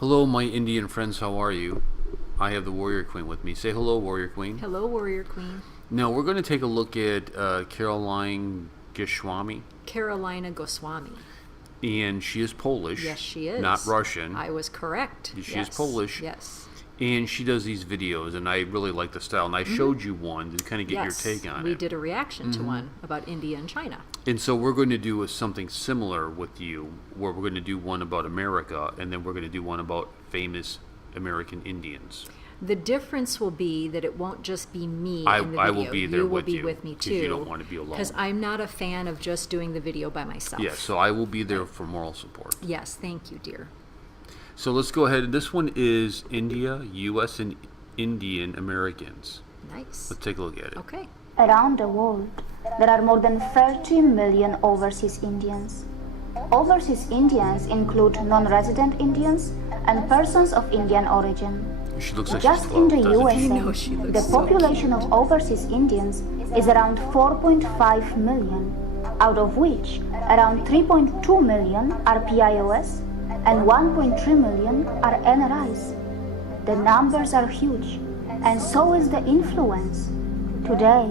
Hello, my Indian friends. How are you? I have the Warrior Queen with me. Say hello, Warrior Queen. Hello, Warrior Queen. Now, we're going to take a look at Karolina Goswami. Karolina Goswami. And she is Polish. Yes, she is. Not Russian. I was correct. She is Polish. Yes. And she does these videos, and I really like the style. And I showed you one to kind of get your take on it. We did a reaction to one about India and China. And so we're going to do something similar with you, where we're going to do one about America, and then we're going to do one about famous American Indians. The difference will be that it won't just be me in the video. I will be there with you. You will be with me too. Because you don't want to be alone. Because I'm not a fan of just doing the video by myself. Yeah, so I will be there for moral support. Yes, thank you, dear. So let's go ahead. This one is India, U.S., and Indian Americans. Nice. Let's take a look at it. Okay. Around the world, there are more than 30 million overseas Indians. Overseas Indians include non-resident Indians and persons of Indian origin. She looks like Just she's in the 12, doesn't USA, she? the population of overseas Indians is around 4.5 million, out of which around 3.2 million are PIOS and 1.3 million are NRIs. The numbers are huge, and so is the influence. Today,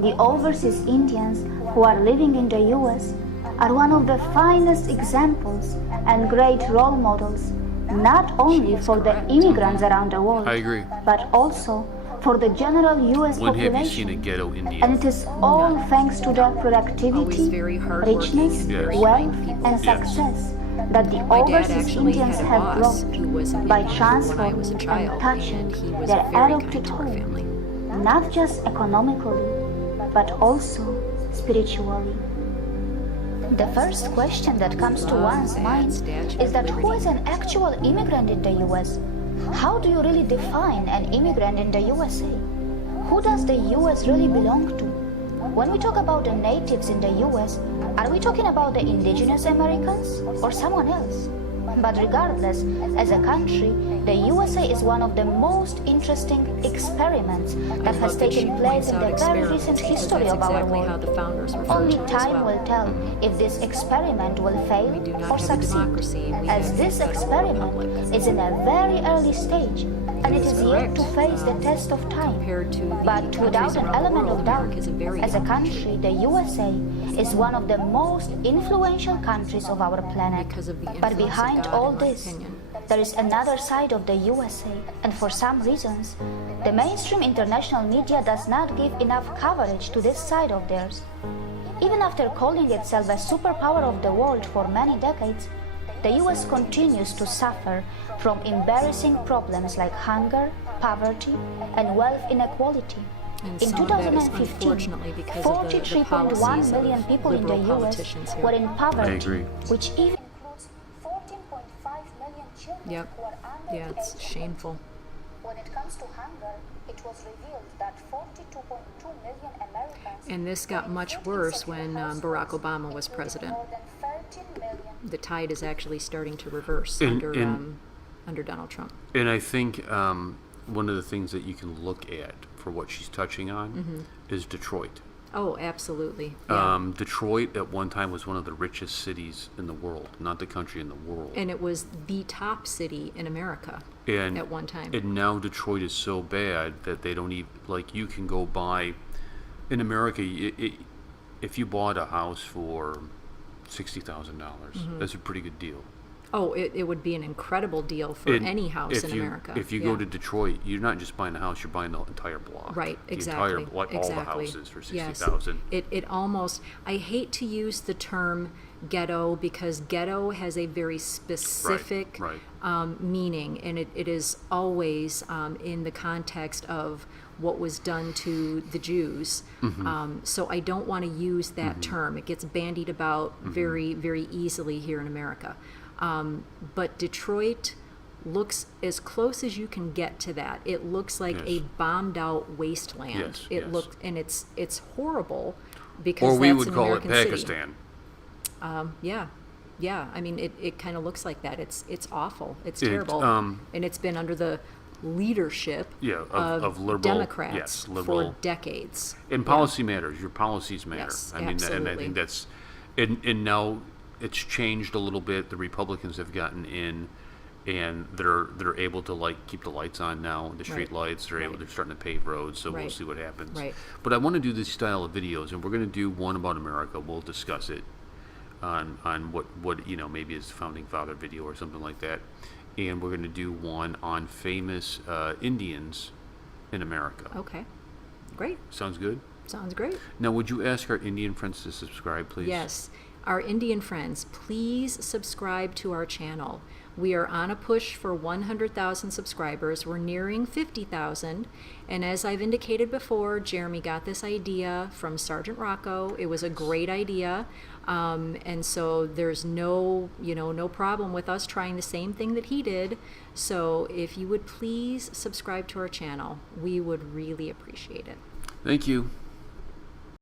the overseas Indians who are living in the US are one of the finest examples and great role models, not only for the immigrants around the world, I agree. but also for the general US When population. have you seen a ghetto Indian? And it is all thanks to the Always productivity, very hardworking richness, and very wealth, kind people. and Yes. success that the My dad overseas actually Indians had a have boss brought who was an by Indian transfer when I was a child, and touching and he was their very adopted kind to our home, family. not just economically, but also spiritually. The first question that comes to one's mind is that who is an actual immigrant in the US? How do you really define an immigrant in the USA? Who does the US really belong to? When we talk about the natives in the US, are we talking about the indigenous Americans or someone else? But regardless, as a country, the USA is one of the most interesting experiments that has taken place in the very recent history of our exactly how world. the founders refer Only to it as time well. will tell if this experiment will fail We do not or have a succeed, democracy, we as have this a experiment republic. is in a very early stage and it is yet to correct. face the test of time. Compared to the But countries without an around the element world, of doubt, America is a very as a young country, the USA is one of the most influential countries of our planet. Because of the But influence of behind God, all in my this, opinion. there is another side of the USA, and for some reasons, the mainstream international media does not give enough coverage to this side of theirs. Even after calling itself a superpower of the world for many decades, the US continues to suffer from embarrassing problems like hunger, poverty, and wealth inequality. And In some of that is 2015, unfortunately because of the 43.1 policies million of people in the liberal US politicians here. were in poverty, agree. which even includes 14.5 million children Yep. who are under Yeah, the it's age of shameful. When it comes to hunger, it was revealed that 42.2 million Americans. And this got much worse when Barack Obama was president. More than 13 million. The tide is actually starting to reverse And- under Donald Trump. And I think one of the things that you can look at for what she's touching on is Detroit. Oh, absolutely. Yeah. Detroit at one time was one of the richest cities in the world, not the country, in the world. And it was the top city in America And at one time. And now Detroit is so bad that they don't even, like, you can go buy, in America, if you bought a house for $60,000, that's a pretty good deal. Oh, it would be an incredible deal for And any house if in you, America. If you Yeah. go to Detroit, you're not just buying a house, you're buying the entire block. Right, the exactly. Entire, like all the houses for Yes. $60,000. It almost, I hate to use the term ghetto because ghetto has a very specific right. meaning, and it is always in the context of what was done to the Jews. So I don't want to use that term. It gets bandied about very, very easily here in America. But Detroit looks as close as you can get to that. It looks like Yes. a bombed out wasteland. Yes, It yes. looked, and it's horrible because Or we that's would an call American it city. Pakistan. Yeah. I mean, it kind of looks like that. It's awful. It's It, terrible, and it's been under the leadership Yeah, of liberal, Democrats yes, liberal. for decades. And policy matters. Your policies matter. Yes, I mean, and I absolutely. think and now it's changed a little bit. The Republicans have gotten in, and they're able to like keep the lights on now, the street Right. lights. They're Right. they're starting to pave roads, so we'll Right. see what happens. Right. But I want to do this style of videos, and we're going to do one about America. We'll discuss it on what maybe it's founding father video or something like that, and we're going to do one on famous Indians in America. Okay. Great. Sounds good. Sounds great. Now, would you ask our Indian friends to subscribe, please? Yes. Our Indian friends, please subscribe to our channel. We are on a push for 100,000 subscribers. We're nearing 50,000. And as I've indicated before, Jeremy got this idea from Sergeant Rocco. It was a great idea. And so there's no problem with us trying the same thing that he did. So if you would please subscribe to our channel, we would really appreciate it. Thank you.